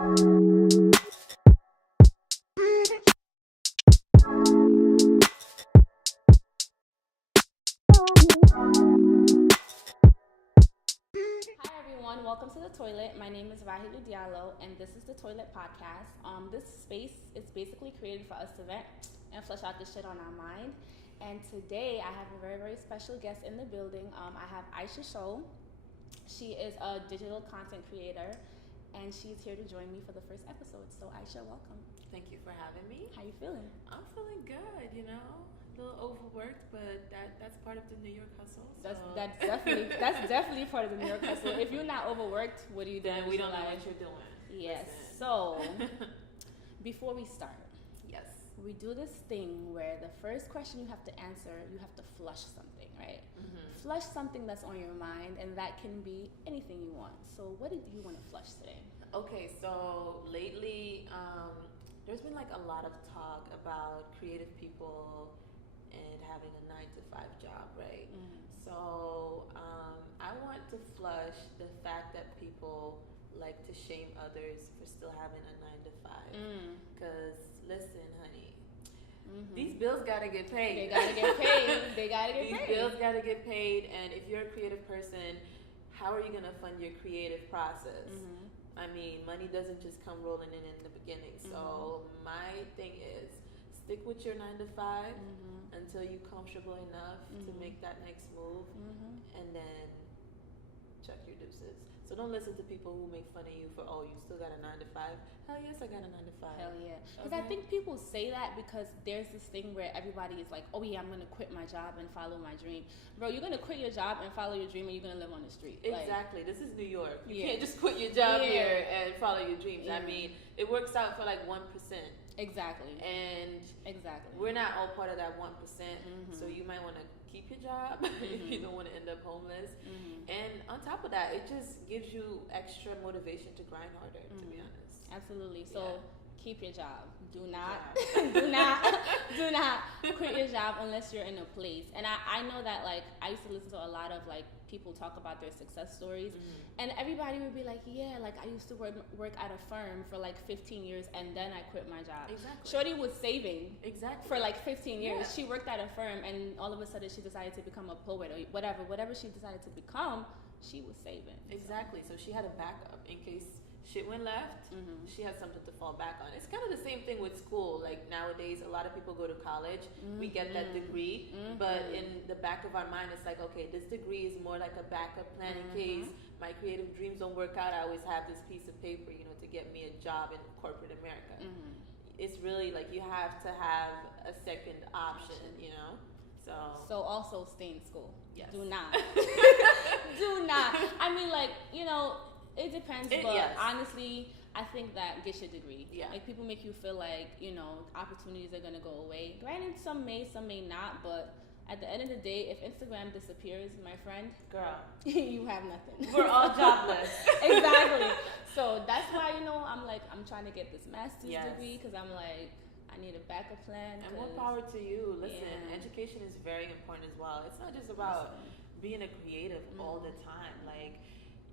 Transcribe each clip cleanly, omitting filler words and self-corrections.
Everyone, welcome to the toilet. My name is Rahilu Diallo, and this is the Toilet Podcast. This space is basically created for us to vent and flush out the shit on our mind. And today, I have a very, very special guest in the building. I have Aysha Sow. She is a digital content creator, and she's here to join me for the first episode. So, Aysha, welcome. Thank you for having me. How you feeling? I'm feeling good, a little overworked, but that's part of the New York hustle. So. That's definitely part of the New York hustle. If you're not overworked, what do you do? Then we don't know what you're doing. Yes. Listen. So before we start, yes, we do this thing where the first question you have to answer, you have to flush something, right? Mm-hmm. Flush something that's on your mind, and that can be anything you want. So what did you want to flush today? Okay, so lately, there's been like a lot of talk about creative people and having a 9-to-5 job, right? Mm. So I want to flush the fact that people like to shame others for still having a 9-to-5. Because listen, honey, these bills gotta get paid. They gotta get paid. These bills gotta get paid, and if you're a creative person, how are you gonna fund your creative process? Mm-hmm. I mean, money doesn't just come rolling in the beginning. So my thing is, stick with your 9-to-5 until you're comfortable enough to make that next move, and then check your deuces. So don't listen to people who make fun of you for, oh, you still got a 9-to-5. Hell yes, I got a 9-to-5. Hell yeah. Because I think people say that because there's this thing where everybody is like, oh yeah, I'm going to quit my job and follow my dream. Bro, you're going to quit your job and follow your dream, and you're going to live on the street. Exactly. This is New York. You can't just quit your job here and follow your dreams. I mean, it works out for like 1%. Exactly. And we're not all part of that 1%. So you might want to keep your job if you don't want to end up homeless. And on top of that, it just gives you extra motivation to grind harder, to be honest. Absolutely. So keep your job. Do not quit your job unless you're in a place. And I know that, like, I used to listen to a lot of like people talk about their success stories, and everybody would be like, yeah, like I used to work at a firm for like 15 years and then I quit my job. Exactly. Shorty was saving for like 15 years. Yeah. She worked at a firm, and all of a sudden she decided to become a poet or whatever she decided to become, she was saving. Exactly. So she had a backup in case shit went left. She had something to fall back on. It's kind of the same thing with school. Like nowadays, a lot of people go to college. We get that degree, but in the back of our mind, it's like, okay, this degree is more like a backup plan in case my creative dreams don't work out. I always have this piece of paper, to get me a job in corporate America. It's really like you have to have a second option, So also stay in school. Yes. Do not. I mean, like, it depends, but honestly, I think that get your degree. Yeah. Like, people make you feel like, opportunities are gonna go away. Granted, some may not, but at the end of the day, if Instagram disappears, my friend, girl, you have nothing. We're all jobless. Exactly. So that's why, I'm trying to get this master's degree, because I'm like, I need a backup plan. And more power to you. Listen, education is very important as well. It's not just about being a creative all the time. Like,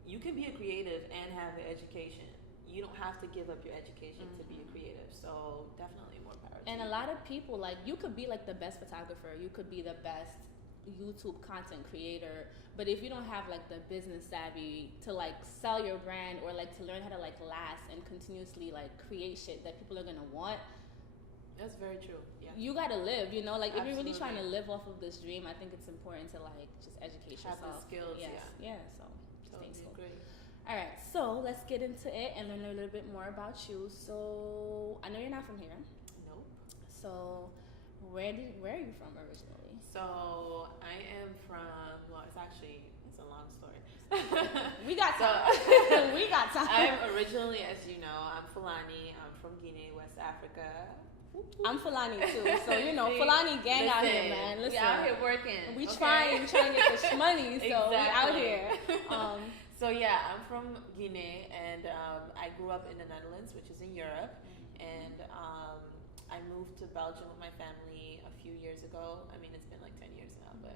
you can be a creative and have an education. You don't have to give up your education to be a creative. So definitely more power to you. And a lot of people, like, you could be like the best photographer, you could be the best YouTube content creator, but if you don't have like the business savvy to like sell your brand, or like to learn how to like last and continuously like create shit that people are gonna want, that's very true. Yeah. You gotta live, like if Absolutely. you're really trying to live off of this dream, I think it's important to like just educate yourself. Have the skills. So stay in school. Great. All right, so let's get into it and learn a little bit more about you. So I know you're not from here. Nope. So where are you from originally? So I am from, it's a long story. We got time. We got time. I'm originally, as you know, I'm Fulani. I'm from Guinea, West Africa. I'm Fulani too, so Fulani gang out here, man. Listen, we out here working. We trying to get this money, so we out here. So yeah, I'm from Guinea, and I grew up in the Netherlands, which is in Europe, and I moved to Belgium with my family a few years ago. I mean, it's been like 10 years now, but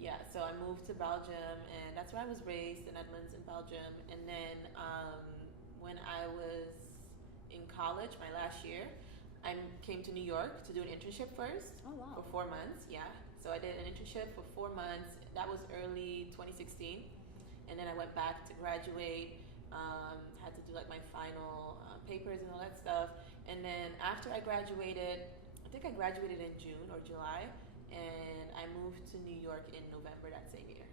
yeah. So I moved to Belgium, and that's where I was raised, the Netherlands and Belgium. And then when I was college, my last year, I came to New York to do an internship first. Oh, wow. For 4 months, yeah. So I did an internship for 4 months. That was early 2016. And then I went back to graduate, had to do like my final papers and all that stuff. And then after I graduated, I think I graduated in June or July, and I moved to New York in November that same year.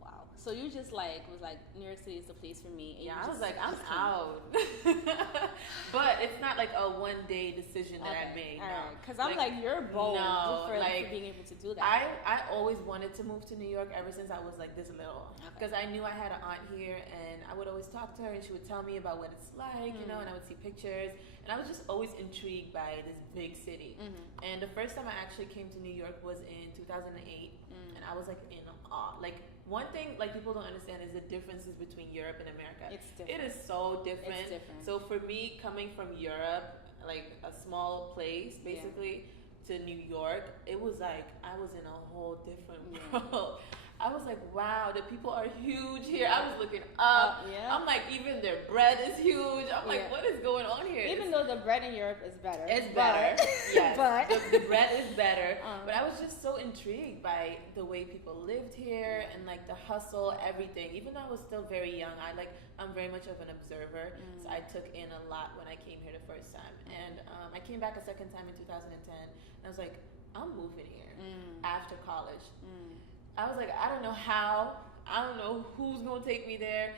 Wow. So you just like was like New York City is the place for me. And Yeah, I was like, I'm out. But it's not like a one day decision that I made. No. Because I'm like, you're bold for being able to do that. I always wanted to move to New York ever since I was like this little. Because I knew I had an aunt here, and I would always talk to her, and she would tell me about what it's like, you know, and I would see pictures. And I was just always intrigued by this big city. And the first time I actually came to New York was in 2008, and I was like in awe. Like, one thing like people don't understand is the differences between Europe and America. It's different. It is so different. It's different. So for me, coming from Europe, like a small place basically, to New York, it was like I was in a whole different world. I was like, wow, the people are huge here. I was looking up. I'm like, even their bread is huge. I'm like, what is going on here? Even though the bread in Europe is better. It's better. Yes. But the bread is better. But I was just so intrigued by the way people lived here and like the hustle, everything. Even though I was still very young, I'm very much of an observer. So I took in a lot when I came here the first time. And I came back a second time in 2010. And I was like, I'm moving here after college. I was like, I don't know how. I don't know who's going to take me there.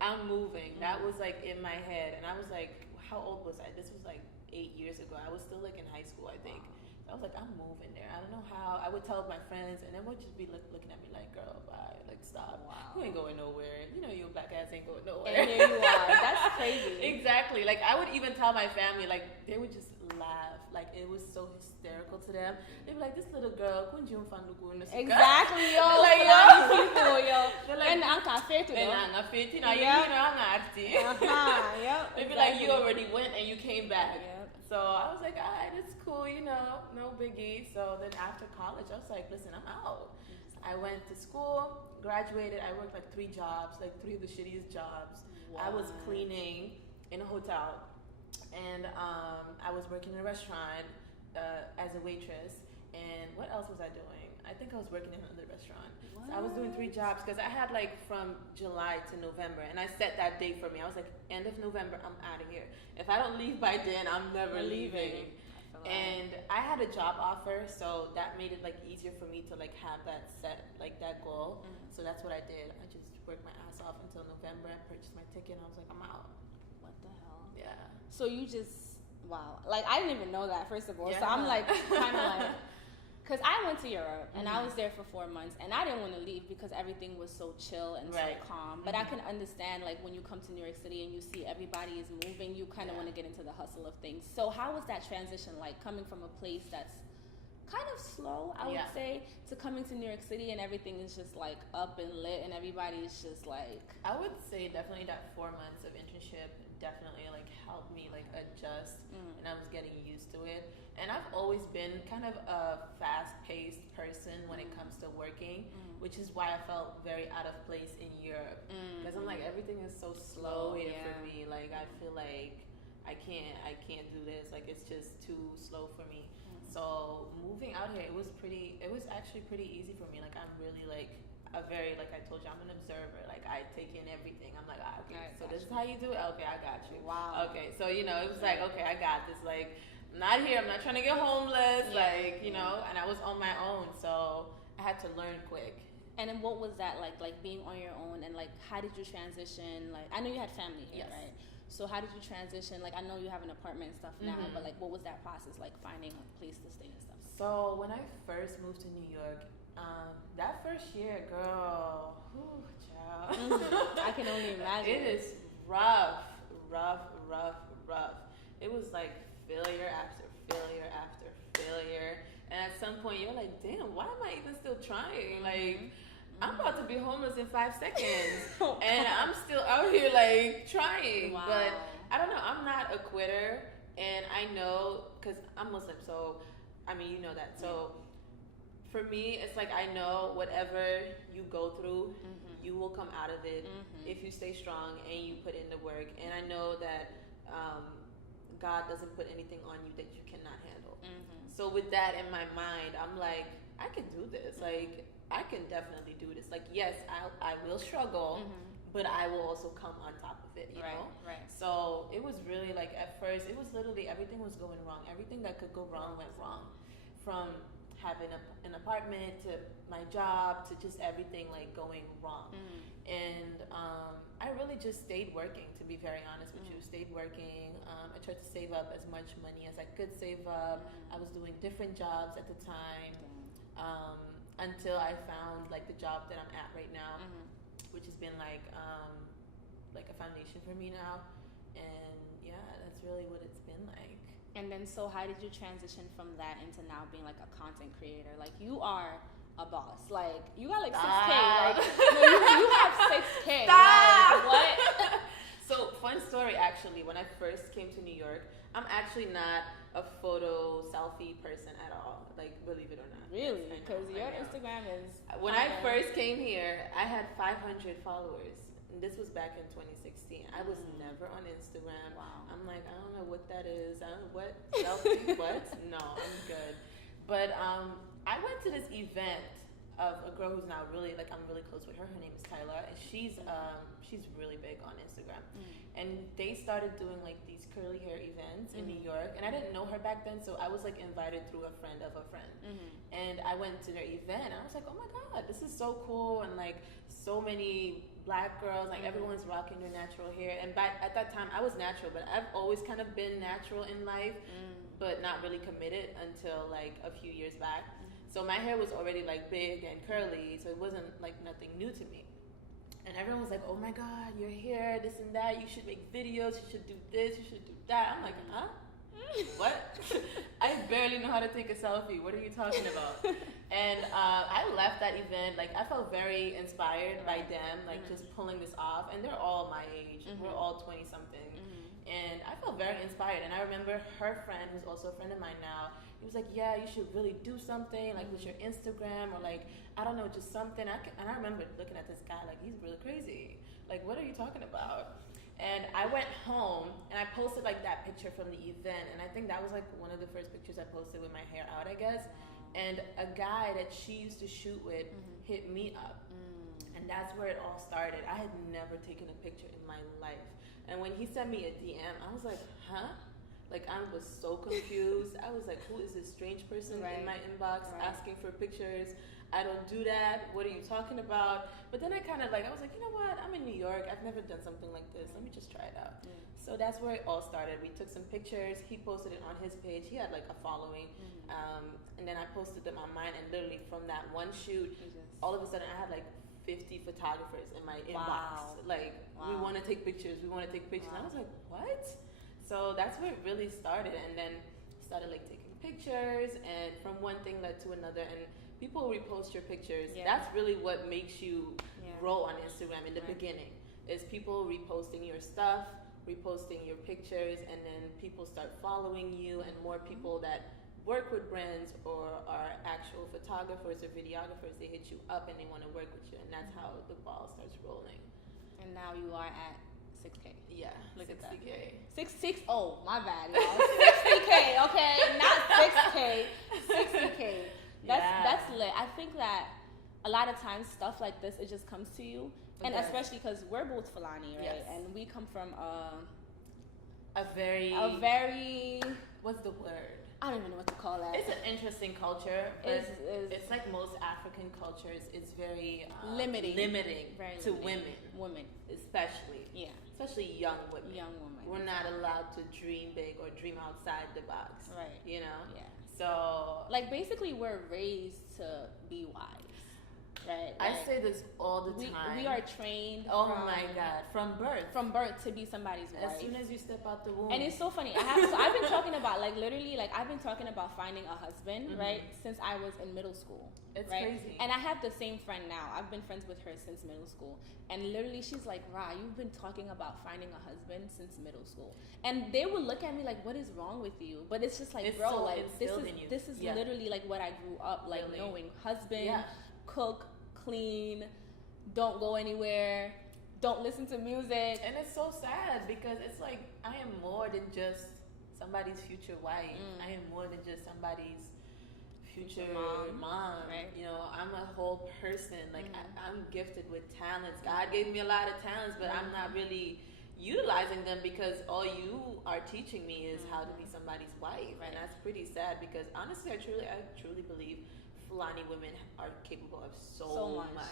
I'm moving. That was like in my head. And I was like, how old was I? This was like 8 years ago. I was still like in high school, I think. So I was like, I'm moving there. I don't know how. I would tell my friends, and they would just be looking at me like, girl, bye. Like, stop. Wow. You ain't going nowhere. You know, your black ass ain't going nowhere. And here you are. That's crazy. Exactly. Like, I would even tell my family, like, they would just laugh. Like, it was so hysterical to them. They'd be like, this little girl, exactly, yo. Like, yo. Like, and I'm cafe to them. You know, I'm arty. Yep. They'd be like, you already went and you came back. Yep. So I was like, all right, it's cool, you know, no biggie. So then after college, I was like, listen, I'm out. I went to school, graduated. I worked like 3 jobs, like 3 of the shittiest jobs. What? I was cleaning in a hotel, and I was working in a restaurant as a waitress. And what else was I doing? I think I was working in another restaurant. So I was doing 3 jobs because I had like from July to November, and I set that date for me. I was like, end of November, I'm out of here. If I don't leave by then, I'm never leaving. And I had a job offer, so that made it like easier for me to like have that set, like that goal. So that's what I did. I just worked my ass off until November. I purchased my ticket, and I was like, I'm out. What the hell? Yeah. So you just, wow. Like, I didn't even know that, first of all. So I'm like, kind of like, because I went to Europe, and I was there for 4 months, and I didn't want to leave because everything was so chill and so calm. But I can understand, like, when you come to New York City and you see everybody is moving, you kind of want to get into the hustle of things. So how was that transition like, coming from a place that's kind of slow, I would say, to coming to New York City and everything is just like up and lit and everybody is just like... I would say definitely that 4 months of internship definitely like helped me like adjust, and I was getting used to it. And I've always been kind of a fast-paced person when it comes to working, which is why I felt very out of place in Europe. Because I'm like, everything is so slow here for me. Like, I feel like I can't do this. Like, it's just too slow for me. So moving out here, it was actually pretty easy for me. Like, I'm really like like I told you, I'm an observer. Like, I take in everything. I'm like, okay, so this is how you do it? Okay, I got you. Wow. Okay, so, you know, it was like, okay, I got this. Like, I'm not here. I'm not trying to get homeless. Like, you know, and I was on my own. So I had to learn quick. And then what was that like being on your own, and like, how did you transition? Like, I know you had family here, right? So how did you transition? Like, I know you have an apartment and stuff now, but like, what was that process like, finding a place to stay and stuff? So when I first moved to New York, that first year, girl, whew, child. I can only imagine. It is rough. It was like failure after failure. And at some point, you're like, damn, why am I even still trying? Like, I'm about to be homeless in 5 seconds. And I'm still out here, like, trying. Wow. But I don't know. I'm not a quitter. And I know, because I'm Muslim, so, I mean, you know that. So, for me, it's like I know whatever you go through, you will come out of it if you stay strong and you put in the work. And I know that God doesn't put anything on you that you cannot handle. So with that in my mind, I'm like, I can do this. Like, I can definitely do this. Like, yes, I will struggle, but I will also come on top of it, you know? Right. So it was really like, at first, it was literally everything was going wrong. Everything that could go wrong went wrong. From having an apartment to my job to just everything like going wrong. And I really just stayed working, to be very honest with you. Stayed working. I tried to save up as much money as I could save up. I was doing different jobs at the time until I found like the job that I'm at right now, which has been like a foundation for me now. And yeah, that's really what it's been like. And then, so how did you transition from that into now being like a content creator? Like, you are a boss. Like, you got like 6K. Like, no, you have 6K. Like, what? So, fun story actually. When I first came to New York, I'm actually not a photo selfie person at all. Like, believe it or not. Really? Because your Instagram is. When I first came here, I had 500 followers. And this was back in 2016. I was never on Instagram. Wow. I'm like, I don't know what that is. I don't know what selfie. What? No, I'm good. But I went to this event of a girl who's now really like I'm really close with her. Her name is Tyler, and she's really big on Instagram. And they started doing like these curly hair events in New York, and I didn't know her back then, so I was like invited through a friend of a friend. And I went to their event, and I was like, oh my god, this is so cool, and like so many Black girls, like everyone's rocking their natural hair. And at that time, I was natural, but I've always kind of been natural in life, but not really committed until like a few years back. So my hair was already like big and curly, so it wasn't like nothing new to me. And everyone was like, oh my god, your hair, this and that, you should make videos, you should do this, you should do that. I'm like, huh? What? I barely know how to take a selfie. What are you talking about? And I left that event, like I felt very inspired by them, like just pulling this off. And they're all my age. We're all 20 something. And I felt very inspired. And I remember her friend, who's also a friend of mine now, he was like, yeah, you should really do something like with your Instagram, or like, I don't know, just something. And I remember looking at this guy like, he's really crazy. Like, what are you talking about? And I went home and I posted like that picture from the event, and I think that was like one of the first pictures I posted with my hair out, I guess. And a guy that she used to shoot with hit me up, and that's where it all started. I had never taken a picture in my life, and when he sent me a DM, I was like, huh? Like, I was so confused. I was like, who is this strange person in my inbox asking for pictures? I don't do that. What are you talking about? But then I kind of like, I was like, you know what? I'm in New York. I've never done something like this. Let me just try it out. So that's where it all started. We took some pictures. He posted it on his page. He had like a following. And then I posted them on mine. And literally from that one shoot, all of a sudden I had like 50 photographers in my inbox. Like, we want to take pictures. We want to take pictures. And I was like, what? So that's where it really started. And then started like taking pictures. And from one thing led to another. And people repost your pictures. That's really what makes you grow on Instagram in the beginning, is people reposting your stuff, reposting your pictures, and then people start following you, and more people that work with brands or are actual photographers or videographers, they hit you up and they want to work with you, and that's how the ball starts rolling. And now you are at 6K. Yeah, look 60K. At that. 6. Oh, my bad, y'all. 60K, okay, not 6K. 60K. That's lit. I think that a lot of times stuff like this, it just comes to you, and especially because we're both Fulani, right? Yes. And we come from a very what's the word? I don't even know what to call that. It's an interesting culture. It's like most African cultures. It's very limiting to women, especially. Yeah, especially young women. We're not allowed to dream big or dream outside the box. Right. You know. Yeah. So, like, basically, we're raised to be wise, right? Like, I say this all the time. We are trained. My God, from birth to be somebody's wife. As soon as you step out the womb. And it's so funny. I've been talking about, like, literally, like, I've been talking about finding a husband, right, since I was in middle school. It's right? crazy. And I have the same friend now. I've been friends with her since middle school. And literally, she's like, Ra, you've been talking about finding a husband since middle school. And they would look at me like, what is wrong with you? But it's just like, it's bro, so like, this is literally like what I grew up, like, knowing. Husband, cook, clean, don't go anywhere, don't listen to music. And it's so sad because it's like, I am more than just somebody's future wife. I am more than just somebody's future mom. Right. You know, I'm a whole person. Like I'm gifted with talents. God gave me a lot of talents, but I'm not really utilizing them because all you are teaching me is how to be somebody's wife. And that's pretty sad because honestly, I truly believe Fulani women are capable of so much.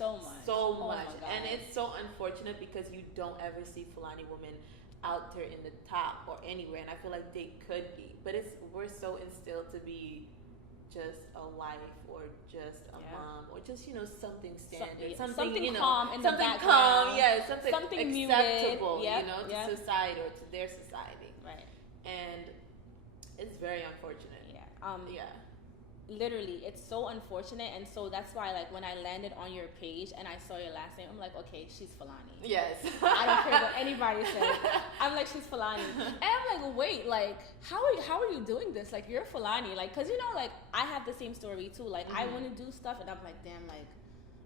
And it's so unfortunate because you don't ever see Fulani women out there in the top or anywhere, and I feel like they could be, but we're so instilled to be just a wife or just a mom or just, you know, something standard, something you know, calm in something the background, something acceptable, you know, to society or to their society, right? And it's very unfortunate. Literally, it's so unfortunate, and so that's why, like, when I landed on your page and I saw your last name, I'm like, okay, she's Fulani. Yes. I don't care what anybody says. I'm like, she's Fulani. And I'm like, wait, like, how are you doing this? Like, you're Fulani. Like, because, you know, like, I have the same story, too. Like, I want to do stuff, and I'm like, damn, like,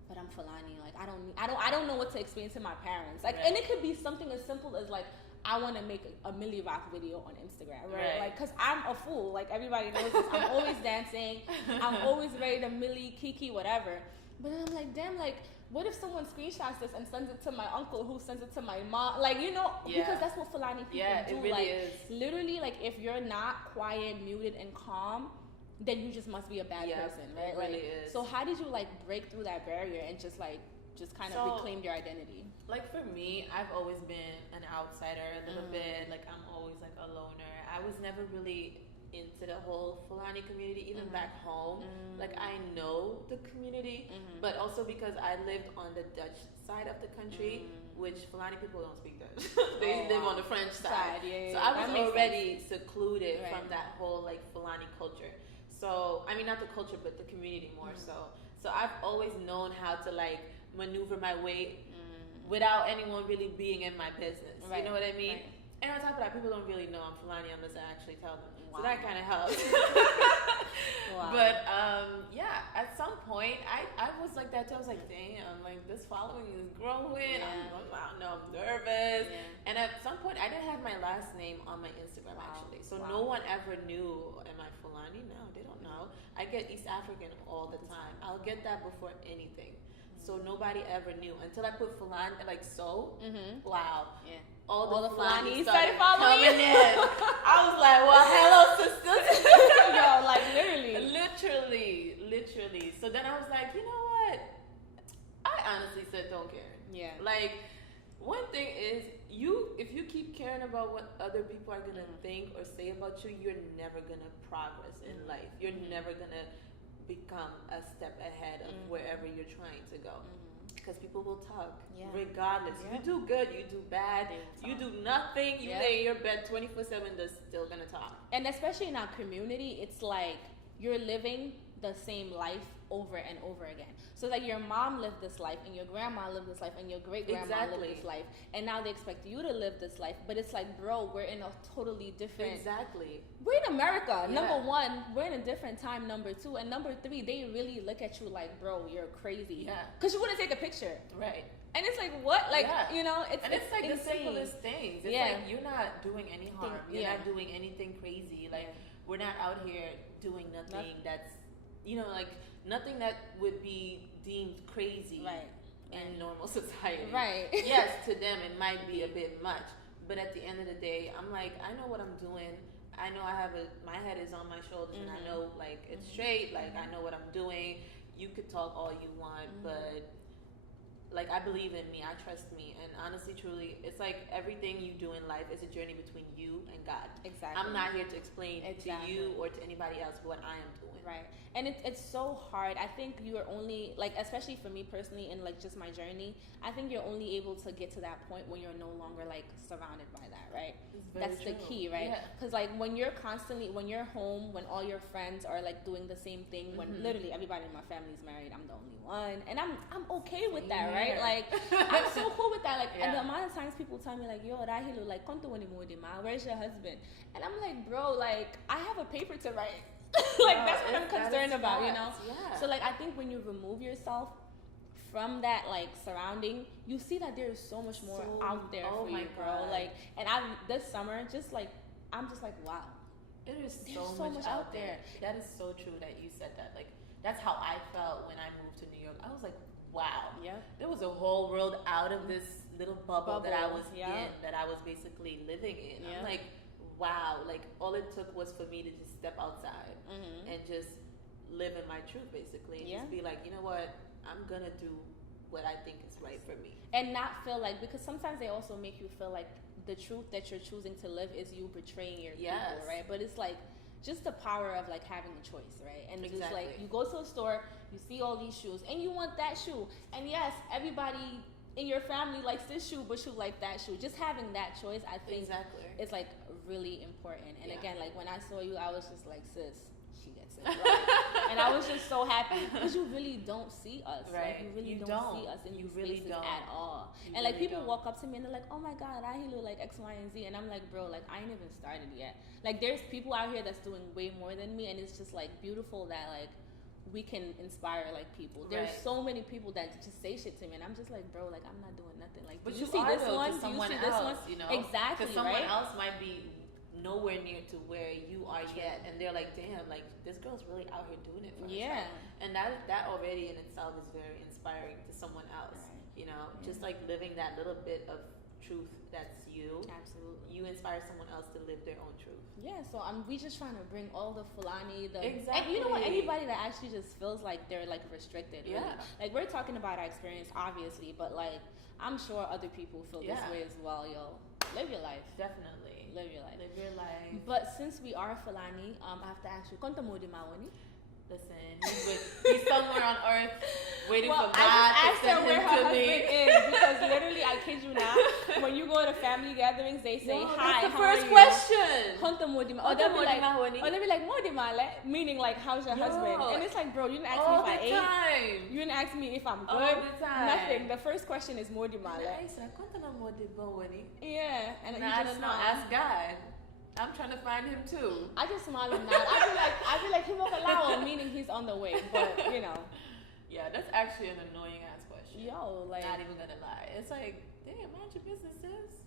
but I'm Fulani. Like, I don't know what to explain to my parents. Like, and it could be something as simple as, like, I want to make a Millie Rock video on Instagram, right? Like, because I'm a fool. Like, everybody knows this. I'm always dancing. I'm always ready to Millie, Kiki, whatever. But then I'm like, damn, like, what if someone screenshots this and sends it to my uncle who sends it to my mom? Like, you know, because that's what Fulani people do. It really like, is. Literally, like, if you're not quiet, muted, and calm, then you just must be a bad person, right? It really is. So how did you, like, break through that barrier and just kind of reclaim your identity? Like, for me, I've always been an outsider a little bit. Like, I'm always like a loner. I was never really into the whole Fulani community, even back home. Like, I know the community, but also because I lived on the Dutch side of the country, which Fulani people don't speak Dutch. They live on the French side. So I was already secluded from that whole, like, Fulani culture. So, I mean, not the culture, but the community more so. So I've always known how to, like, maneuver my way without anyone really being in my business. You know what I mean? And on top of that, people don't really know I'm Fulani unless I actually tell them. So that kind of helps. But at some point, I was like that too. I was like, damn, like, this following is growing. I'm nervous. And at some point, I didn't have my last name on my Instagram actually. So no one ever knew, am I Fulani? No, they don't know. I get East African all the time. I'll get that before anything. So nobody ever knew until I put Fulani, like, Sow. Wow. Yeah. All the Fulani started coming in. I was like, well, hello, sisters. Yo, like, literally. So then I was like, you know what? I honestly said, don't care. Yeah. Like, one thing is, if you keep caring about what other people are gonna think or say about you, you're never gonna progress in life. You're never gonna become a step ahead of wherever you're trying to go, because people will talk regardless. You do good, you do bad, you do nothing, you lay in your bed 24/7, they're still gonna talk. And especially in our community, it's like you're living the same life over and over again. So like your mom lived this life, and your grandma lived this life, and your great grandma lived this life, and now they expect you to live this life. But it's like, bro, we're in a totally different. We're in America. Number one, we're in a different time. Number two, and number three, they really look at you like, bro, you're crazy. Because you wouldn't take a picture. Right. And it's like, what? Like, you know, it's like insane. The simplest things. It's like, you're not doing any harm. You're not doing anything crazy. Like, we're not out here doing nothing that's, you know, like, nothing that would be deemed crazy in normal society. Right. Yes, to them it might be a bit much, but at the end of the day, I'm like, I know what I'm doing. I know my head is on my shoulders, and I know, like, it's straight. Like, I know what I'm doing. You could talk all you want, but, like, I believe in me. I trust me. And honestly, truly, it's like everything you do in life is a journey between you and God. Exactly. I'm not here to explain to you or to anybody else what I am doing. Right. And it's so hard. I think you are only, like, especially for me personally, in, like, just my journey, I think you're only able to get to that point when you're no longer, like, surrounded by that, right? That's true. The key, right? Because, like, when you're home, when all your friends are, like, doing the same thing, when literally everybody in my family is married, I'm the only one, and I'm okay with that, right? Like, I'm so cool with that. Like, and the amount of times people tell me, like, yo, Rahilo, like, where's your husband? And I'm like, bro, like, I have a paper to write. Like, that's what I'm concerned about, you know? So, like, I think when you remove yourself from that, like, surrounding, you see that there is so much more out there for you, bro. Like, and this summer, just, like, I'm just like, wow. There's so so much much out there. That is so true that you said that. Like, that's how I felt when I moved to New York. I was like, wow. Yeah. There was a whole world out of this little bubble that I was yeah. in, that I was basically living in. Yeah. I'm like, wow. Like, all it took was for me to just step outside and just live in my truth, basically. And just be like, you know what? I'm going to do what I think is right for me. And not feel like, because sometimes they also make you feel like the truth that you're choosing to live is you betraying your people, right? But it's like, just the power of like having a choice, right? And it's just like, you go to a store, you see all these shoes, and you want that shoe. And yes, everybody in your family likes this shoe, but you like that shoe. Just having that choice, I think, is like really important. And again, like when I saw you, I was just like, sis, she gets it right. And I was just so happy because you really don't see us, right? Like, you really don't see us in these spaces at all. And like people walk up to me and they're like, oh my God, I look like X, Y, and Z. And I'm like, bro, like I ain't even started yet. Like there's people out here that's doing way more than me, and it's just like beautiful that like we can inspire like people. There's so many people that just say shit to me, and I'm just like, bro, like I'm not doing nothing. Like, but you see this one? Do you see this one? You know, exactly, because someone else might be nowhere near to where you are yet, and they're like, damn, like this girl's really out here doing it for herself. And that already in itself is very inspiring to someone else. You know, just like living that little bit of truth that's you. Absolutely. You inspire someone else to live their own truth. Yeah, so we just trying to bring all the Fulani, and you know what, anybody that actually just feels like they're like restricted. Really. Like we're talking about our experience, obviously, but like I'm sure other people feel this way as well. Yo, live your life. Definitely. Live your life. Live your life. But since we are Fulani, I have to ask you, Konta Modi Mawani? Listen, he's somewhere on earth waiting for God I just asked to her send where him her to husband me. is, because literally, I kid you not, when you go to family gatherings, they say, hi, that's the how first are you? question. Konta Modi Ma. Or they'll be like, Modi Male, meaning like, how's your husband? And it's like, bro, you didn't ask me if I ate. You didn't ask me if I'm good. All the time. Nothing. The first question is Modi Male. Yeah. And you just ask God. I'm trying to find him too. I just smile and nod. I feel like he won't allow, meaning he's on the way. But you know. Yeah, that's actually an annoying ass question. Yo, like not even gonna lie. It's like, damn, mind your business, sis.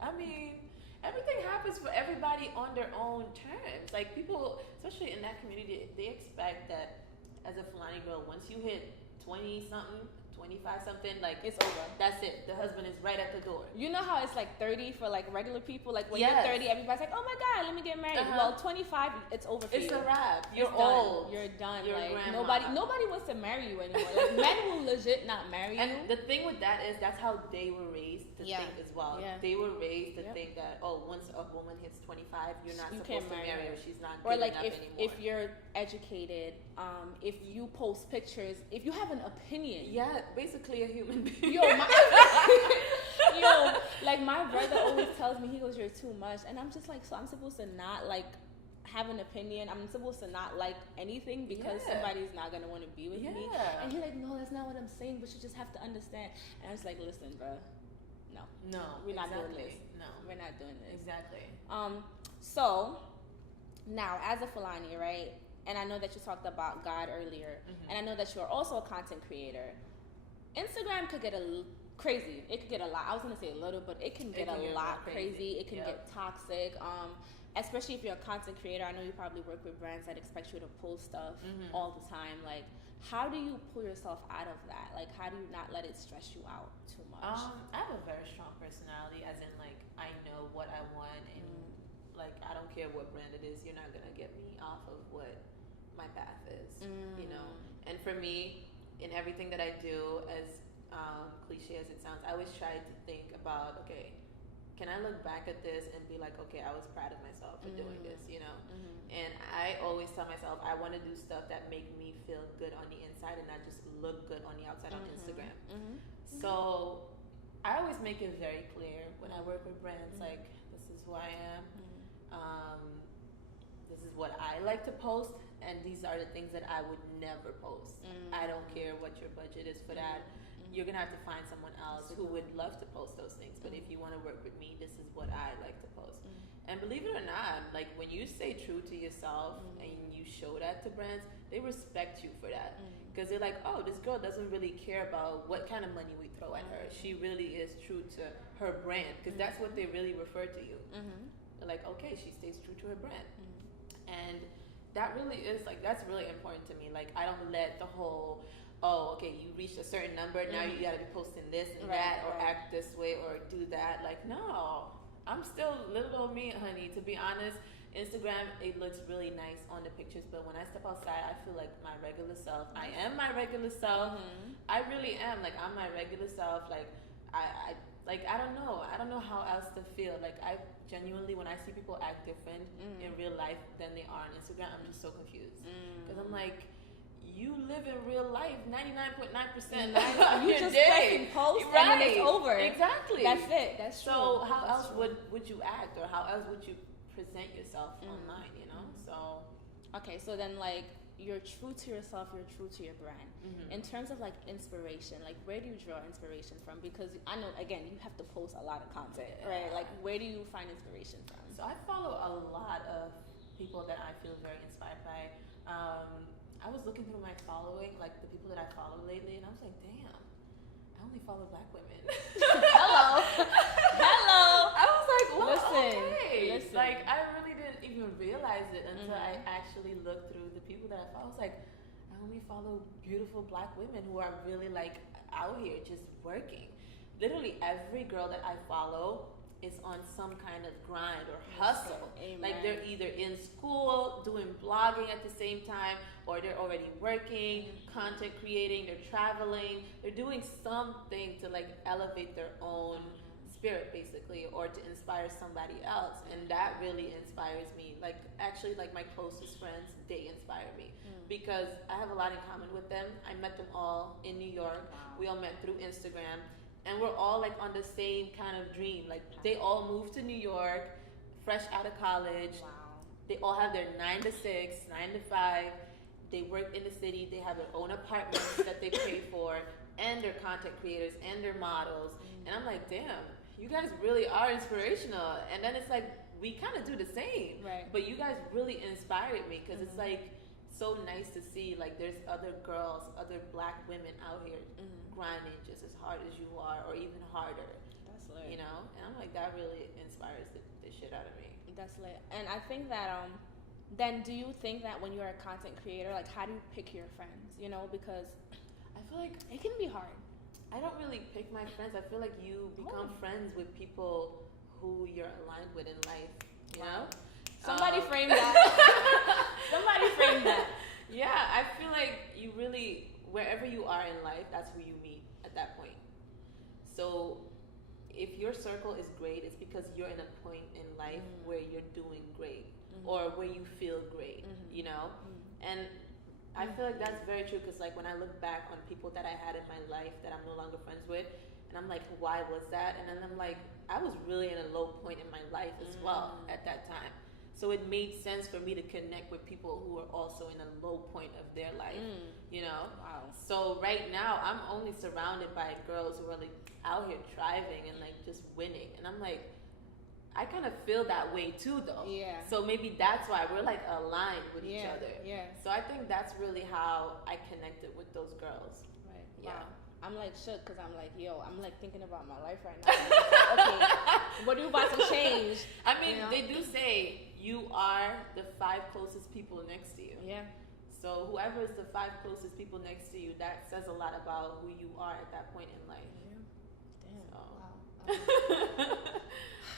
I mean, everything happens for everybody on their own terms. Like people, especially in that community, they expect that as a Fulani girl, once you hit 20 something, 25 something, like it's over. That's it. The husband is right at the door. You know how it's like 30 for like regular people? Like when you're 30, everybody's like, oh my God, let me get married. Well, 25, it's over for you. It's a wrap. You're old. You're done. You're like grandma. nobody wants to marry you anymore. Like men will legit not marry you. And the thing with that is that's how they were raised to think as well. They were raised to think that, oh, once a woman hits 25, you're not supposed to marry her. She's not good enough anymore. If you're educated, if you post pictures, if you have an opinion. Yeah, basically a human being. Yo, like my brother always tells me, he goes, you're too much. And I'm just like, so I'm supposed to not like have an opinion? I'm supposed to not like anything because somebody's not going to want to be with me? And he's like, no, that's not what I'm saying, but you just have to understand. And I was like, listen, bro, no, we're not doing this. No, we're not doing this. Exactly. So now as a Fulani, right? And I know that you talked about God earlier, and I know that you're also a content creator. Instagram could get crazy. It could get a lot. I was gonna say a little, but it can get a lot crazy. It can get toxic. Especially if you're a content creator. I know you probably work with brands that expect you to post stuff all the time. Like, how do you pull yourself out of that? Like, how do you not let it stress you out too much? I have a very strong personality, as in like I know what I want, and like I don't care what brand it is. You're not gonna get me off of what my path is. You know. And for me, in everything that I do, as cliche as it sounds, I always try to think about, okay, can I look back at this and be like, okay, I was proud of myself for doing this, you know? And I always tell myself I want to do stuff that make me feel good on the inside and not just look good on the outside on Instagram. So I always make it very clear when I work with brands, like, this is who I am. This is what I like to post. And these are the things that I would never post. I don't care what your budget is for that. You're going to have to find someone else who would love to post those things. But if you want to work with me, this is what I like to post. And believe it or not, like when you stay true to yourself and you show that to brands, they respect you for that. Because they're like, oh, this girl doesn't really care about what kind of money we throw at her. She really is true to her brand. Because that's what they really refer to you. they're like, okay, she stays true to her brand. And that really is like, that's really important to me. Like, I don't let the whole, oh, okay, you reached a certain number, now you gotta be posting this and that, or act this way, or do that. Like, no, I'm still little old me, honey. To be honest, Instagram, it looks really nice on the pictures, but when I step outside, I feel like my regular self. I am my regular self. I really am. Like, I'm my regular self. Like, I don't know. I don't know how else to feel. Like, I genuinely, when I see people act different in real life than they are on Instagram, I'm just so confused. Because I'm like, you live in real life 99.9% of you your just day. press and post and then it's over. Exactly. That's it. That's true. So how That's else true. would you act, or how else would you present yourself online, you know? So okay, so then like you're true to yourself, you're true to your brand. In terms of like inspiration, like where do you draw inspiration from? Because I know, again, you have to post a lot of content, right? Like, where do you find inspiration from? So I follow a lot of people that I feel very inspired by. I was looking through my following, like the people that I follow lately, and I was like, damn, I only follow Black women. Hello. I was like, well, Listen. Like, I really didn't even realize it until I actually looked through the people that I follow. I was like, I only follow beautiful Black women who are really like out here just working. Literally every girl that I follow is on some kind of grind or hustle. Like, they're either in school, doing blogging at the same time, or they're already working, content creating, they're traveling, they're doing something to like elevate their own spirit, basically, or to inspire somebody else. And that really inspires me. Like, actually, like my closest friends, they inspire me because I have a lot in common with them. I met them all in New York. We all met through Instagram. And we're all like on the same kind of dream. Like, they all moved to New York, fresh out of college. They all have their 9 to 6, 9 to 5. They work in the city. They have their own apartments that they pay for, and they're content creators and they're models. And I'm like, damn, you guys really are inspirational. And then it's like, we kind of do the same. But you guys really inspired me because it's like so nice to see like there's other girls, other Black women out here grinding just as hard as you are, or even harder. That's lit. You know? And I'm like, that really inspires the shit out of me. That's lit. And I think that then do you think that when you're a content creator, like, how do you pick your friends? You know, because I feel like it can be hard. I don't really pick my friends. I feel like you become friends with people who you're aligned with in life. You know? Somebody frame that. Somebody frame that. Yeah, I feel like you really, wherever you are in life, that's who you meet at that point. So if your circle is great, it's because you're in a point in life where you're doing great, or where you feel great, you know? And I feel like that's very true, because like when I look back on people that I had in my life that I'm no longer friends with, and I'm like, why was that? And then I'm like, I was really in a low point in my life as well at that time. So it made sense for me to connect with people who are also in a low point of their life, you know? So right now, I'm only surrounded by girls who are like out here thriving and like just winning. And I'm like, I kind of feel that way too, though. So maybe that's why we're like aligned with each other. So I think that's really how I connected with those girls. Wow. I'm like shook because I'm like, yo, I'm like thinking about my life right now. Okay, what are you about to change? I mean, they do say you are the 5 closest people next to you. So whoever is the 5 closest people next to you, that says a lot about who you are at that point in life. Damn. Wow.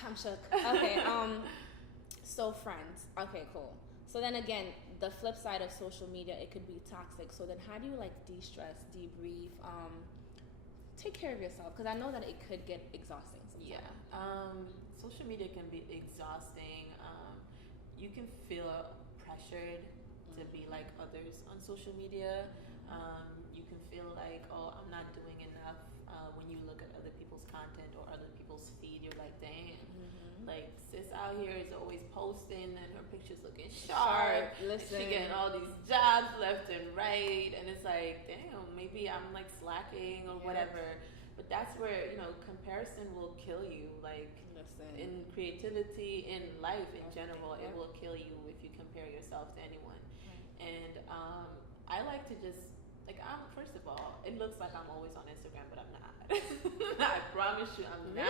I'm shook. Okay. So friends. Okay, cool. So then again, the flip side of social media, it could be toxic. So then how do you like de-stress, debrief, take care of yourself? Because I know that it could get exhausting sometimes. Social media can be exhausting. You can feel pressured to be like others on social media. You can feel like, oh, I'm not doing enough. When you look at other people's content or other people's feed, you're like, damn. Like, sis out here is always posting and her picture's looking sharp. Listen. She getting all these jobs left and right. And it's like, damn, maybe I'm like slacking or whatever. But that's where, you know, comparison will kill you. Like, in creativity, in life in general, it will kill you if you compare yourself to anyone. And I like to just Like, first of all, it looks like I'm always on Instagram, but I'm not. I promise you, I'm not.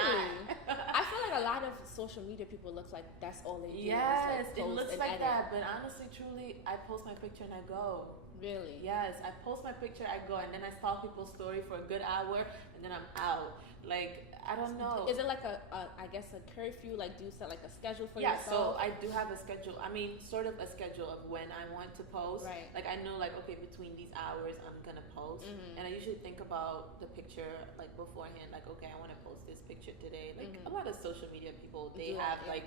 I feel like a lot of social media people look like that's all they do. Yes, like it looks like edit. that. But honestly, truly, I post my picture and I go. Really? Yes, I post my picture, I go, and then I stalk people's story for a good hour, and then I'm out. Like, I don't know. Is it like I guess a curfew? Like, do you set like a schedule for yourself? Yeah, so I do have a schedule. I mean, sort of a schedule of when I want to post. Right. Like, I know, like, okay, between these hours, I'm gonna post. And I usually think about the picture, like, beforehand. Like, okay, I want to post this picture today. Like, a lot of social media people, they have, like,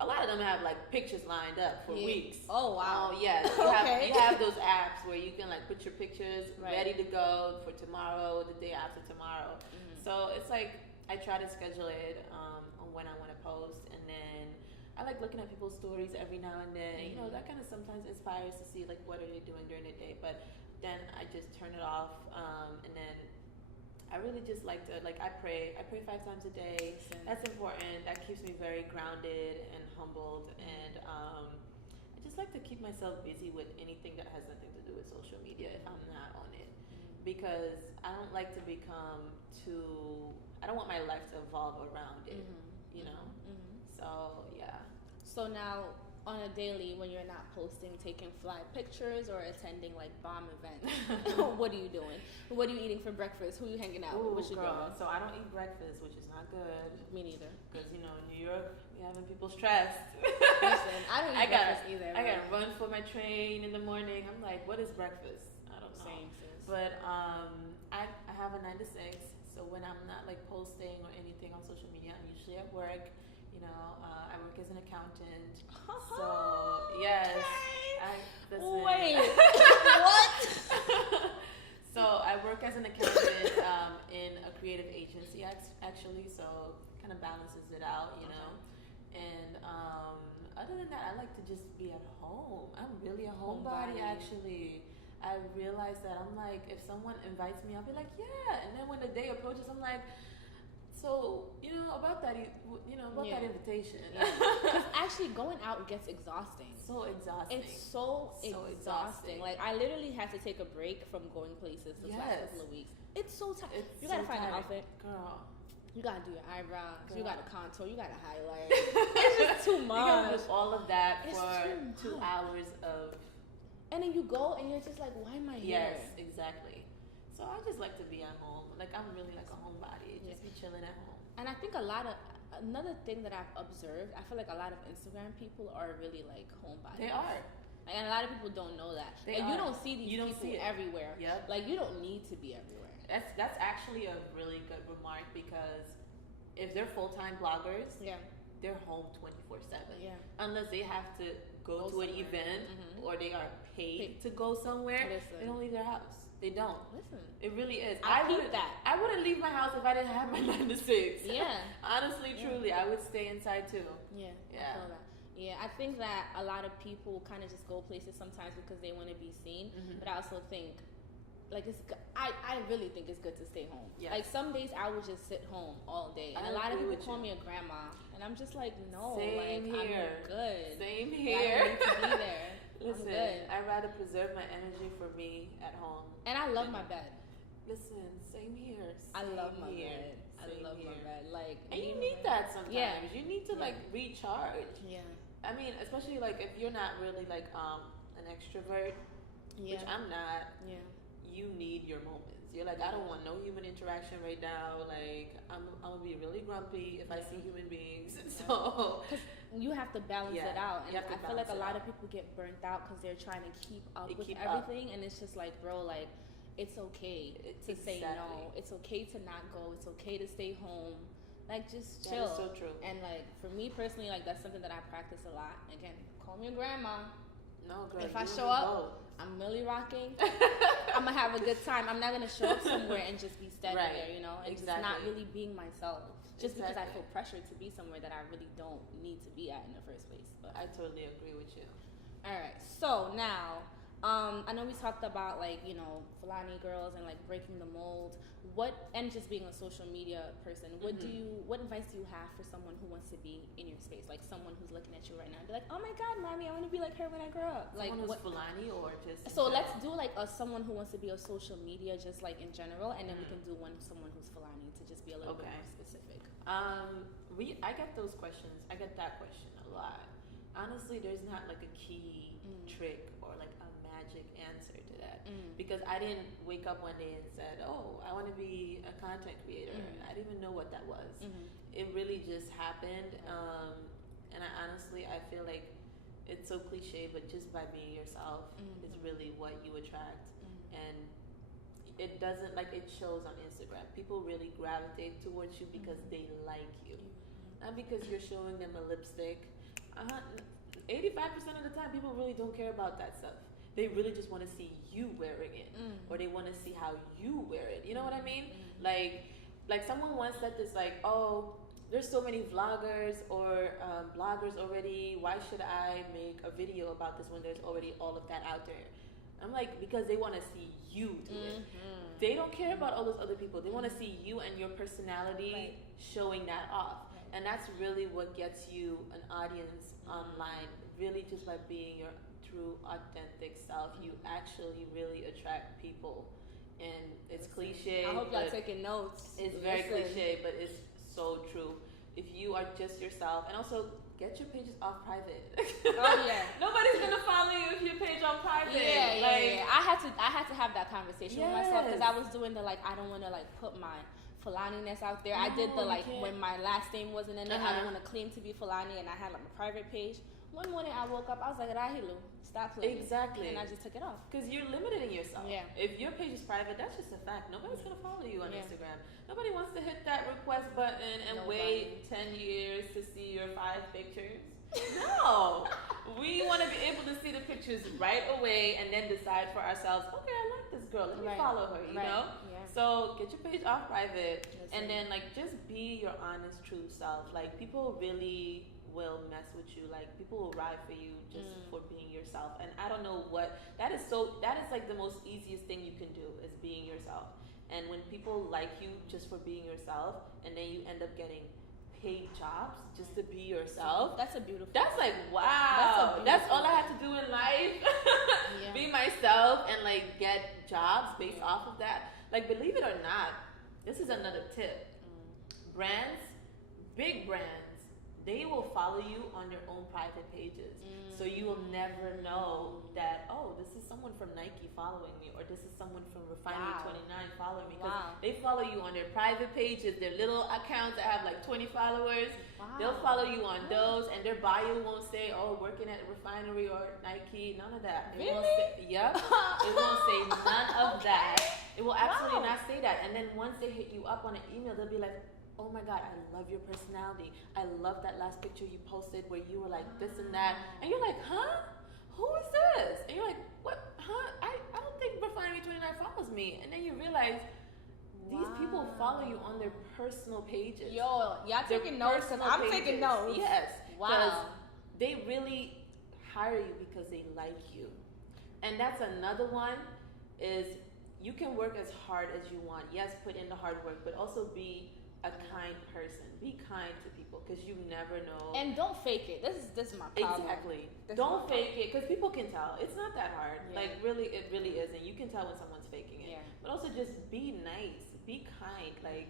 a lot of them have, like, pictures lined up for weeks. Oh, wow. Yes. You have those apps where you can, like, put your pictures ready to go for tomorrow, the day after tomorrow. So it's like, I try to schedule it on when I want to post, and then I like looking at people's stories every now and then. You know, that kind of sometimes inspires to see, like, what are they doing during the day, but then I just turn it off, and then I really just like to, like, I pray 5 times a day. That's important. That keeps me very grounded and humbled, and I just like to keep myself busy with anything that has nothing to do with social media if I'm not on it, because I don't like to become I don't want my life to evolve around it, you know? So, yeah. So now, on a daily, when you're not posting, taking fly pictures or attending, like, bomb events, what are you doing? What are you eating for breakfast? Who are you hanging out with? What you doing? So I don't eat breakfast, which is not good. Me neither. Because, you know, in New York, we're having people stressed. Listen, I don't eat breakfast either. I gotta run for my train in the morning. I'm like, what is breakfast? I don't know. Same, sis. But I have a 9 to 6. So when I'm not, like, posting or anything on social media, I'm usually at work. You know, I work as an accountant. So, yes. Okay. Wait. What? So I work as an accountant in a creative agency, actually. So kind of balances it out, you know. And other than that, I like to just be at home. I'm really a homebody, actually. I realized that I'm like, if someone invites me, I'll be like, yeah. And then when the day approaches, I'm like, so, you know, about that invitation. Because actually going out gets exhausting. So exhausting. It's so exhausting. Like, I literally had to take a break from going places this last couple of weeks. It's so tiring. You gotta find an outfit. Girl. You gotta do your eyebrows. Girl. You gotta contour. You gotta highlight. It's just too much. You gotta do all of that for 2 hours of... And then you go and you're just like, why am I here? Yes, exactly. So I just like to be at home. Like, I'm really like a homebody. Just be chilling at home. And I think another thing that I've observed, I feel like a lot of Instagram people are really like homebodies. They are. And a lot of people don't know that. You don't see these people everywhere. Yep. Like, you don't need to be everywhere. That's actually a really good remark, because if they're full-time bloggers, they're home 24/7. Yeah. Unless they have to go to an event or they are paid to go somewhere, they don't leave their house. They don't. Listen. It really is. I wouldn't leave my house if I didn't have my 9 to 6. Yeah. Honestly, truly, I would stay inside too. Yeah. I feel that. Yeah, I think that a lot of people kind of just go places sometimes because they want to be seen. But I also think, like, I really think it's good to stay home. Yes. Like, some days I would just sit home all day. And a lot of people call me a grandma. And I'm just like, no. Same here. I'm good. Same here. I don't need to be there. Listen, I'd rather preserve my energy for me at home. And I love my bed. Listen, same here. I love my bed. I love my bed. Like, and you need that sometimes. Yeah. You need to like recharge. Yeah. I mean, especially like if you're not really like an extrovert, which I'm not. Yeah. You need your moments. You're like, I don't want no human interaction right now. Like, I'm gonna be really grumpy if I see human beings. And so you have to balance it out. And I feel like a lot of people get burnt out because they're trying to keep up with everything. And it's just like, bro, like, it's okay to say no. It's okay to not go. It's okay to stay home. Like, just chill. That is so true. And like, for me personally, like, that's something that I practice a lot. Again, call me a grandma. No, girl, if I show up, I'm really rocking. I'm gonna have a good time. I'm not gonna show up somewhere and just be steady there, you know, and just not really being myself. Just because I feel pressured to be somewhere that I really don't need to be at in the first place. But I totally agree with you. All right, so now I know we talked about like, you know, Fulani girls and like breaking the mold. And just being a social media person, what advice do you have for someone who wants to be in your space? Like someone who's looking at you right now and be like, oh my God, mommy, I want to be like her when I grow up. Like someone who's Fulani or just... So let's do like someone who wants to be a social media, just like in general, and then we can do someone who's Fulani to just be a little bit more specific. I get those questions. I get that question a lot. Honestly, there's not like a key trick or like a magic answer to that, because I didn't wake up one day and said, oh, I want to be a content creator. I didn't even know what that was. It really just happened. And I feel like it's so cliche, but just by being yourself is really what you attract. And it doesn't, like, it shows on Instagram. People really gravitate towards you because they like you, not because you're showing them a lipstick. 85% of the time, people really don't care about that stuff. They really just want to see you wearing it, or they want to see how you wear it. You know what I mean? Like someone once said this, like, oh, there's so many vloggers or bloggers already. Why should I make a video about this when there's already all of that out there? I'm like, because they want to see you do it. They don't care about all those other people. They want to see you and your personality showing that off. And that's really what gets you an audience online, really just by being your true, authentic self. You actually really attract people. And it's cliche. I hope y'all taking notes. It's very cliche, but it's so true. If you are just yourself, and also get your pages off private. Oh yeah. Nobody's gonna follow you if your page on private. Yeah. I had to have that conversation with myself, because I was doing the like, I don't want to like put my Fulani-ness out there. I did the like, when my last name wasn't in it, I didn't want to claim to be Fulani, and I had like a private page. One morning I woke up, I was like, Rahilu, stop playing. Exactly. And I just took it off. Because you're limiting yourself. Yeah. If your page is private, that's just a fact. Nobody's going to follow you on Instagram. Nobody wants to hit that request button and wait 10 years to see your 5 pictures. No. We want to be able to see the pictures right away and then decide for ourselves, okay, I like this girl. Let me follow her, you know? Yeah. So get your page off private, and then like just be your honest, true self. Like people really will mess with you. Like people will ride for you just for being yourself. And I don't know what that is like the most easiest thing you can do is being yourself. And when people like you just for being yourself, and then you end up getting paid jobs just to be yourself, that's like, wow, that's all I have to do in life. Be myself and like get jobs based off of that. Like, believe it or not, this is another tip. Brands, big brands, they will follow you on their own private pages. So you will never know that, oh, this is someone from Nike following me, or this is someone from Refinery 29 following me. Because they follow you on their private pages, their little accounts that have like 20 followers. They'll follow you on those, and their bio won't say, oh, working at Refinery or Nike, none of that. It won't say, it won't say none of that. It will absolutely not say that. And then once they hit you up on an email, they'll be like, oh my God, I love your personality. I love that last picture you posted where you were like this and that. And you're like, huh? Who is this? And you're like, what? Huh? I don't think Refinery 29 follows me. And then you realize these people follow you on their personal pages. Yo, y'all taking notes? I'm taking notes. Yes. Wow. They really hire you because they like you. And that's another one, is you can work as hard as you want. Yes, put in the hard work, but also be a kind person. Be kind to people, because you never know. And don't fake it. This is my problem. Exactly. Don't fake it, because people can tell. It's not that hard. Like really, it really isn't. You can tell when someone's faking it. But also just be nice. Be kind. Like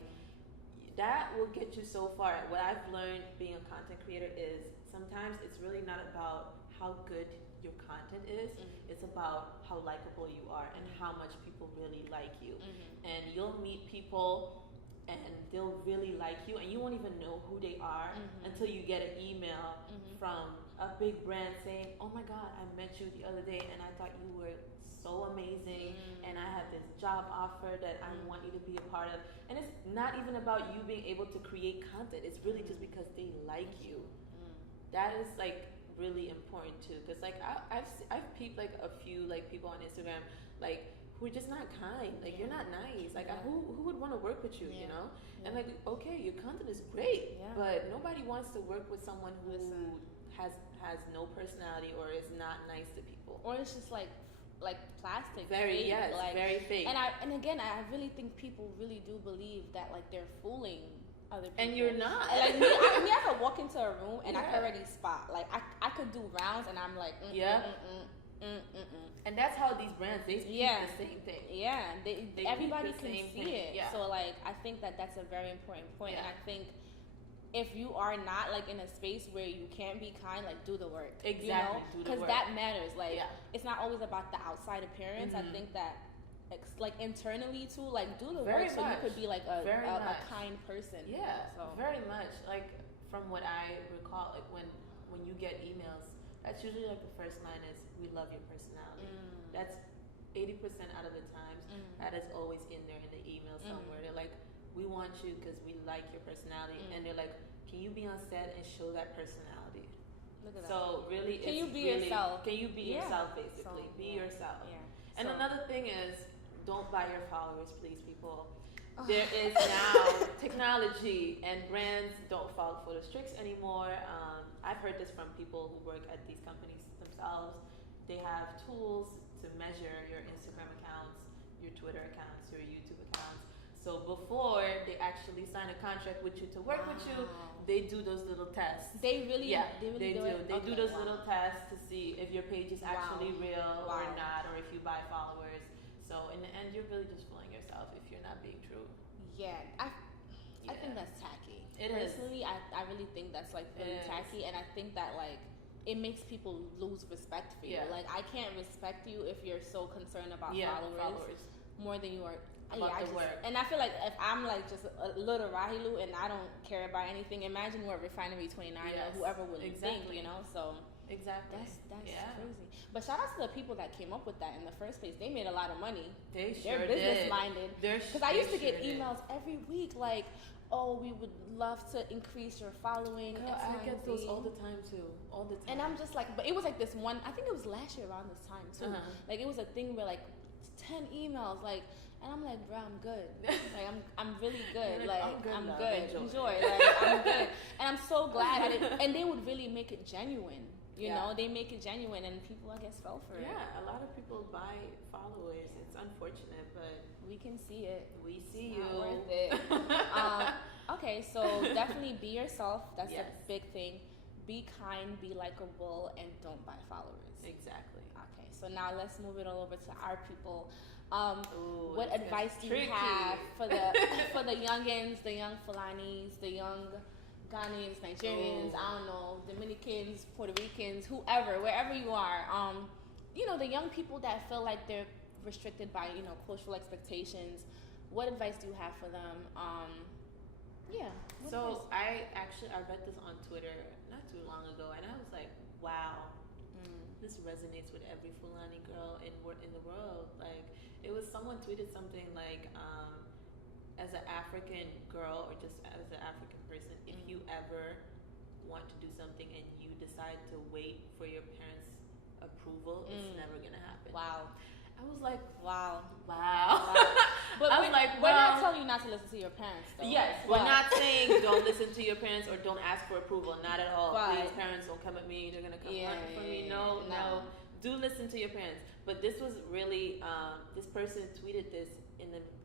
that will get you so far. What I've learned being a content creator is sometimes it's really not about how good your content is. It's about how likable you are and how much people really like you. And you'll meet people and they'll really like you, and you won't even know who they are until you get an email from a big brand saying, oh my God, I met you the other day and I thought you were so amazing, and I have this job offer that I want you to be a part of. And it's not even about you being able to create content. It's really just because they like you. That is like really important too, because like I've peeped like a few like people on Instagram like who are just not kind. Like you're not nice. Like who would want to work with you, you know? And like, okay, your content is great, but nobody wants to work with someone who has no personality or is not nice to people. Or it's just like like plastic, very fake, yes, like, very fake. And again, I really think people really do believe that like they're fooling other people. And you're not. Like me, I could walk into a room and I Yeah. could already spot. Like I could do rounds and I'm like, And that's how these brands, they speak the same thing. Yeah, they everybody the can same see thing. it. Yeah. So like I think that that's a very important point. Yeah. And I think if you are not like in a space where you can't be kind, like do the work. Exactly. You know? Do the Because work. that matters. Like Yeah. it's not always about the outside appearance. I think that like internally too, like do the Very work so you much. could be like a Very much. kind person. Yeah, So very much. Like from what I recall, like when you get emails, that's usually like the first line is "We love your personality." That's 80% out of the times. That is always in there in the email somewhere. They're like, "We want you because we like your personality," and they're like, "Can you be on set and show that personality?" look at that. So really, Can it's you be really, yourself? Can you be Yeah. yourself? Basically, So, be yourself. Yeah. And So- another thing is, don't buy your followers, please, people. There is now technology, and brands don't fall for the tricks anymore. I've heard this from people who work at these companies themselves. They have tools to measure your Instagram accounts, your Twitter accounts, your YouTube accounts. So before they actually sign a contract with you to work with you, they do those little tests. They really, Yeah, they really do it. They do Okay, those wow. little tests to see if your page is actually real or Wow. not, or if you buy followers. So in the end, you're really just fooling yourself if you're not being true. Yeah, I Yeah. think that's tacky. It is. Personally, I really think that's like really It is. tacky, and I think that like it makes people lose respect for you. Yeah. Like I can't respect you if you're so concerned about Followers. more than you are. About I the just, work. And I feel like if I'm like just a little Rahilu and I don't care about anything, imagine what Refinery 29 Yes, or whoever would think, exactly. you know? So Exactly. that's Yeah. crazy. But shout out to the people that came up with that in the first place. They made a lot of money. They They're sure business did. minded. Because I used to get emails every week like, oh, we would love to increase your following. Girl, X, I Y, get and those Z. all the time too. All the time. And I'm just like, but it was like this one, I think it was last year around this time too. Like it was a thing where like 10 emails, like, and I'm like, bro, I'm good. Like I'm really good. You're like I'm good. I'm now. good. Enjoy. Like I'm good. And I'm so glad I didn't. And they would really make it genuine. You Yeah. know, they make it genuine, and people I guess fell for it. Yeah, a lot of people buy followers. It's unfortunate, but We can see it. we see It's you. not worth it. Okay, so definitely be yourself. That's Yes. a big thing. Be kind, be likable, and don't buy followers. Exactly. Okay, so now let's move it all over to our people. Ooh, What this advice gets do you tricky. have for the for the youngins, the young Fulanis, the young Ghanaians, Nigerians, I don't know, Dominicans, Puerto Ricans, whoever, wherever you are, you know, the young people that feel like they're restricted by, you know, cultural expectations. What advice do you have for them? Yeah. what So advice? I read this on Twitter not too long ago, and I was like, wow, this resonates with every Fulani girl in the world. Like, it was someone tweeted something like, as an African girl or just as an African person, if you ever want to do something and you decide to wait for your parents' approval, it's never gonna happen. Wow. I was like, Wow. wow. But I was like, we're not well, telling you not to listen to your parents, though. yes, we're not saying don't listen to your parents or don't ask for approval. Not at all. But- Please, parents, don't come at me. They're gonna come hunting for me. yeah, No, yeah. no. Do listen to your parents. But this was really this person tweeted this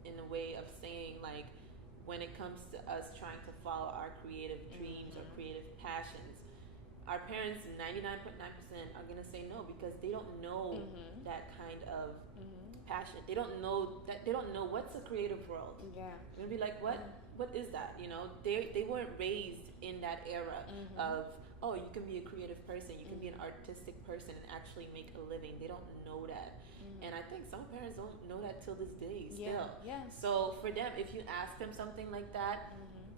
in a way of saying, like, when it comes to us trying to follow our creative dreams or creative passions, our parents 99.9% are gonna say no because they don't know that kind of passion. They don't know that. They don't know what's a creative world. Yeah. They're gonna be like, what is that? You know, they weren't raised in that era of, oh, you can be a creative person, you can be an artistic person and actually make a living. They don't know that. And I think some parents don't know that till this day still. Yeah. So for them, if you ask them something like that,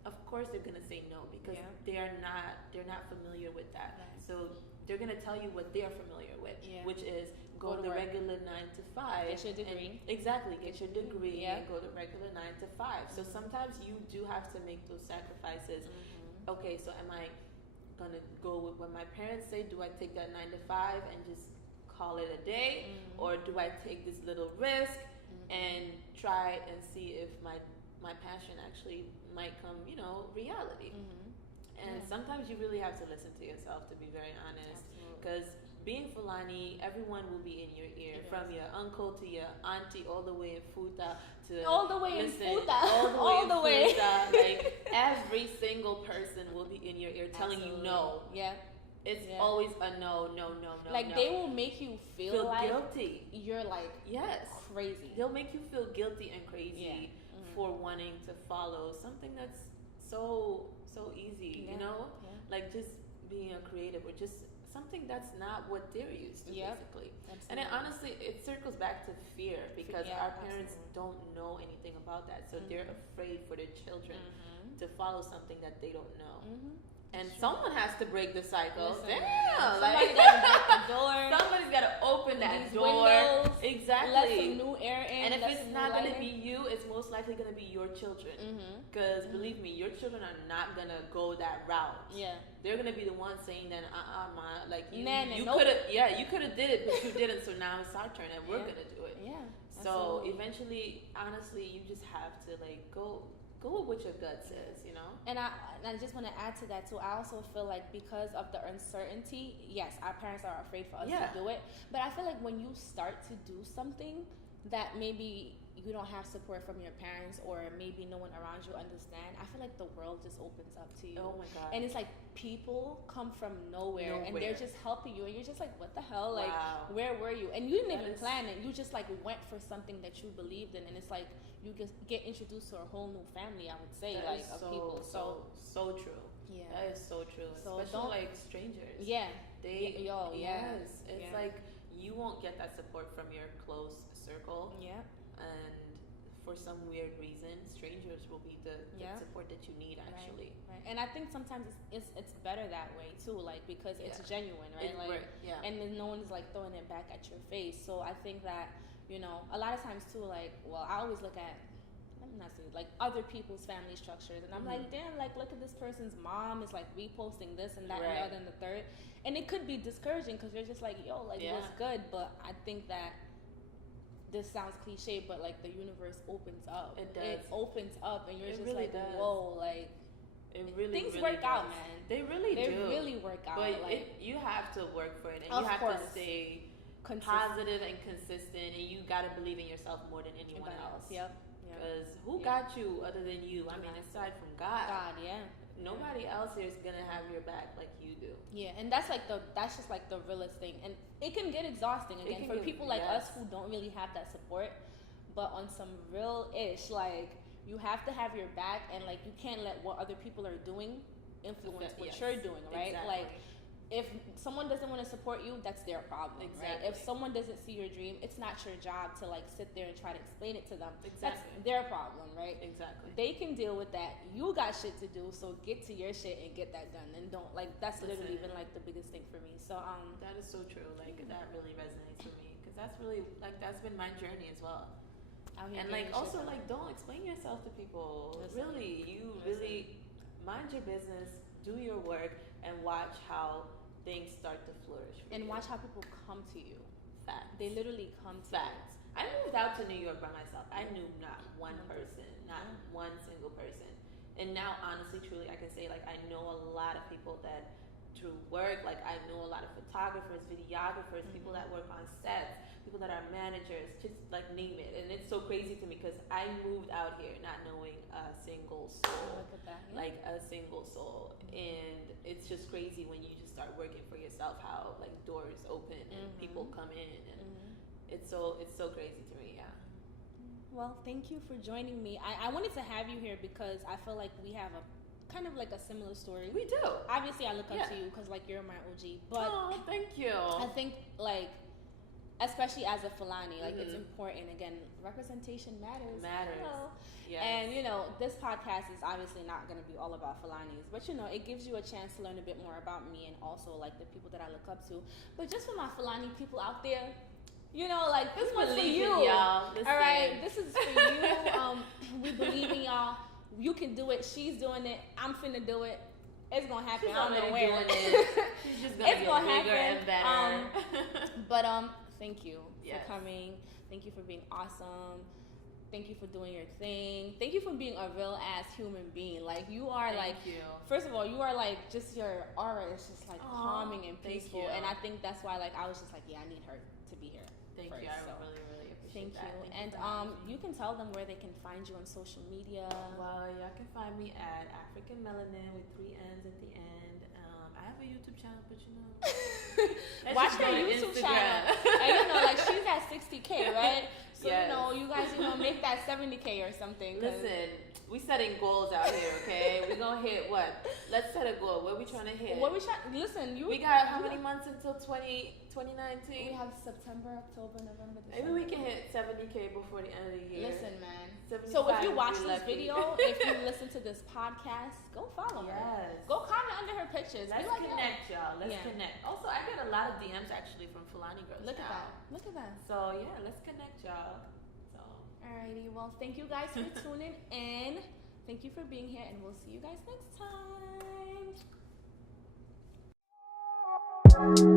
of course they're gonna say no because they're not familiar with that. Right. So they're gonna tell you what they're familiar with, which is go to the work. regular 9 to 5. Get your degree. Exactly, get your degree Yeah. and go the regular 9 to 5. So sometimes you do have to make those sacrifices. Okay, so am I gonna go with what my parents say? Do I take that 9 to 5 and just call it a day, or do I take this little risk and try and see if my passion actually might come, you know, reality? And sometimes you really have to listen to yourself, to be very honest, because being Fulani, everyone will be in your ear, from your uncle to your auntie, all the way in Futa to all the way in Futa, all the way in Futa. Like every single person will be in your ear telling you no. Yeah. It's always a no. Like they will make you feel like guilty. You're like crazy. They'll make you feel guilty and crazy for wanting to follow something that's so easy, you know? Yeah. Like just being a creative or just something that's not what they're used to, basically. Absolutely. And then honestly, it circles back to fear because our parents don't know anything about that. So they're afraid for their children to follow something that they don't know. And someone has to break the cycle. Listen, damn! Somebody's got to break the door. Somebody's got to open that door. Windows, exactly. Let some new air in. And if it's not going to be you, it's most likely going to be your children. Because believe me, your children are not going to go that route. Yeah. They're going to be the ones saying that, ma, like you could have, you could have did it, but you didn't. So now it's our turn, and we're going to do it. Yeah. So eventually, honestly, you just have to like go with what your gut says, you know? And I just want to add to that too. I also feel like because of the uncertainty, yes, our parents are afraid for us to do it. But I feel like when you start to do something that maybe you don't have support from your parents or maybe no one around you understand, I feel like the world just opens up to you. Oh my God. And it's like people come from nowhere and they're just helping you and you're just like, what the hell? Like, where were you? And you didn't even plan it. You just like went for something that you believed in, and it's like you just get introduced to a whole new family, I would say, that like of people. So true. Yeah. That is so true. So especially like strangers. Yeah. Yes. It's like you won't get that support from your close circle. Yeah. And for some weird reason, strangers will be the support that you need, actually. Right. And I think sometimes it's better that way too, like because it's genuine, right? And then no one's like throwing it back at your face. So I think that, you know, a lot of times too, like, well, I always look at, let me not say, like other people's family structures, and I'm like, damn, like look at this person's mom is like reposting this and that and the other and the third, and it could be discouraging because you're just like, yo, like what's good? But I think that this sounds cliche, but like the universe opens up. It does. It opens up, and you're just really like, does. whoa, like things really work does. out, man. They really do. They really work out. But like, you have to work for it, and of you have course. to stay positive and consistent, and you got to believe in yourself more than anyone else. Yep. Because who got you other than you? I mean, aside from God. Nobody else here is gonna have your back like you do. Yeah, and that's just like the realest thing, and it can get exhausting again for people like us who don't really have that support. But on some real ish, like you have to have your back, and like you can't let what other people are doing influence what you're doing, right? Exactly. Like if someone doesn't want to support you, that's their problem, right? If someone doesn't see your dream, it's not your job to like sit there and try to explain it to them. That's their problem, right? Exactly. They can deal with that. You got shit to do, so get to your shit and get that done. And don't like that's literally been like the biggest thing for me. So that is so true. Like that really resonates with me because that's really like that's been my journey as well. And like also like don't explain yourself to people. Really, you really mind your business, do your work, and watch how things start to flourish. And watch how people come to you. Facts. They literally come to Facts. you. I moved out to New York by myself. I knew not one person, not one single person. And now, honestly, truly, I can say like I know a lot of people that through work, like I know a lot of photographers, videographers, people that work on sets, people that are managers, just like name it. And it's so crazy to me because I moved out here not knowing a single soul. Look at that. Like a single soul. And it's just crazy when you just start working for yourself how like doors open and people come in, and it's so crazy to me. Well, thank you for joining me. I wanted to have you here because I feel like we have a kind of like a similar story. We do. Obviously I look up to you because like you're my OG, but thank you. I think like especially as a Fulani, like it's important. Again, representation matters. Yes. And you know, this podcast is obviously not going to be all about Fulanis, but you know, it gives you a chance to learn a bit more about me and also like the people that I look up to. But just for my Fulani people out there, you know, like this one's for you. Y'all. All right, this is for you. We believe in y'all. You can do it. She's doing it. I'm finna do it. It's gonna happen. I don't know where. She's just gonna get bigger and better. But thank you for coming. Thank you for being awesome. Thank you for doing your thing. Thank you for being a real ass human being. Like you are first of all, you are like just your aura is just like calming and peaceful. And I think that's why like I was just like, yeah, I need her to be here. Thank you. I really appreciate that. Thank you. And you can tell them where they can find you on social media. Well, y'all can find me at African Melanin with 3 N's at the end. I have a YouTube channel, but you know, watch her YouTube channel. And you know, like she's at 60K, right? So yes. You know, you guys, make that 70K or something. Listen, we setting goals out here, okay? We gonna hit what? Let's set a goal. What we trying to hit? Listen, we got how many months until 2019? We have September, October, November, December. Maybe we can hit 70K before the end of the year. Listen, man. So if you watch this video, if you listen to this podcast, go follow her. Yes. Go comment under her pictures. Let's connect, y'all. Let's connect. Also, I get a lot of DMs actually from Fulani girls. Look at that. So yeah, let's connect, y'all. So alrighty. Well, thank you guys for tuning in. Thank you for being here, and we'll see you guys next time.